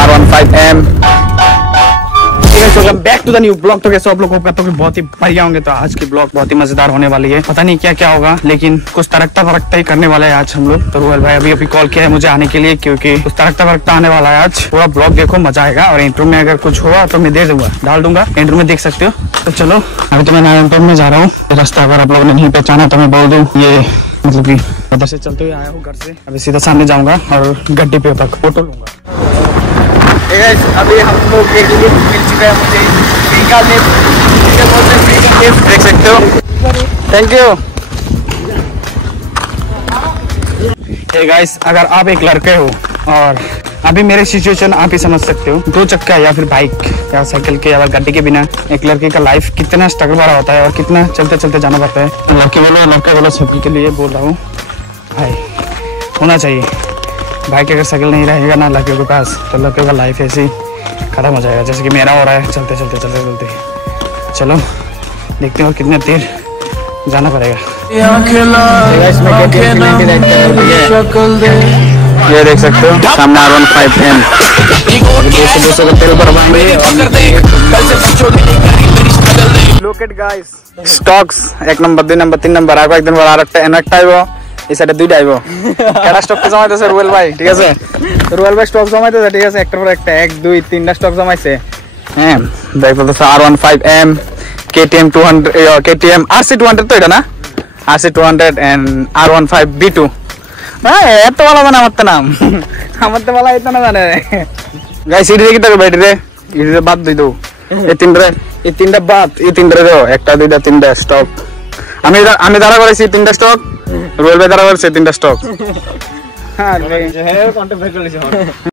R15M। Back to the new blog. तो कैसे आप लोग होगा, तो बहुत ही बढ़िया होंगे। तो आज की ब्लॉग बहुत ही मजेदार होने वाली है। पता नहीं क्या क्या होगा, लेकिन कुछ तरकता फरकता ही करने वाला है आज हम लोग। तो रोहल भाई अभी कॉल किया है मुझे आने के लिए, क्योंकि कुछ तरकता फरकता आने वाला है आज। पूरा ब्लॉग देखो, मजा आएगा। और इंट्रो में अगर कुछ हुआ तो मैं दे दूंगा, डाल दूंगा, इंट्रो में देख सकते हो। तो चलो अभी तो मैं इंट्रो में जा रहा हूँ। रास्ता अगर आप लोगों ने नहीं पहचाना तो मैं बोल दूँ, ये मतलब कि उधर से चलते हुए आया हूँ घर से। अभी सीधा सामने जाऊंगा और गड्डी पे तक फोटो लूंगा। अभी हम लोग एक लिफ्ट मिल चुका है मुझे, लिफ्ट देख सकते हो। Thank you. हे गाइस, अगर आप एक लड़के हो और अभी मेरे सिचुएशन आप ही समझ सकते हो, 2 चक्का या फिर बाइक या साइकिल के या गड्डी के बिना एक लड़के का लाइफ कितना स्ट्रगल भरा होता है और कितना चलते चलते जाना पड़ता है। तो लड़के वाला सभी के लिए बोल रहा हूँ, भाई होना चाहिए। बाइक अगर साइकिल नहीं रहेगा ना लड़कियों के पास, तो लड़कियों का लाइफ ऐसे ही खत्म हो जाएगा, जैसे कि मेरा हो रहा है। चलते चलो देखते हो कितने देर जाना पड़ेगा। ये देख सकते हो सामने R15M। 200 का तेल भरवाएंगे। Locate guys, stocks 1 number 2 number 3 number आगे एकदम बड़ा रखता है। এই সাইডে 2টা আইবো। কেডা স্টক জমাইতেছে রুয়েল ভাই, ঠিক আছে? রুয়েল ভাই স্টক জমাইতেছে, ঠিক আছে? একটার পর একটা 1 2 3টা স্টক জমাইছে। হ্যাঁ, দেখো তো R15M, KTM 200, KTM RC200 তো এটা না? RC200 and R15B2। ভাই এত ভালো জানা আমার তো নাম। আমার তো ভালো এটা না জানে। গাইস সিডি দেখি তো ব্যাটারি ইডিতে বাদ দিই দাও। এই তিনটা বাদ, এই তিনটা দাও, একটা দুইটা তিনটা স্টক। আমি দাঁড়া করেছি 3টা স্টক, রোল ভাই দাঁড়া করেছে 3টা স্টক। হ্যাঁ ভাই, কন্টেন্ট ব্রেক করেছি।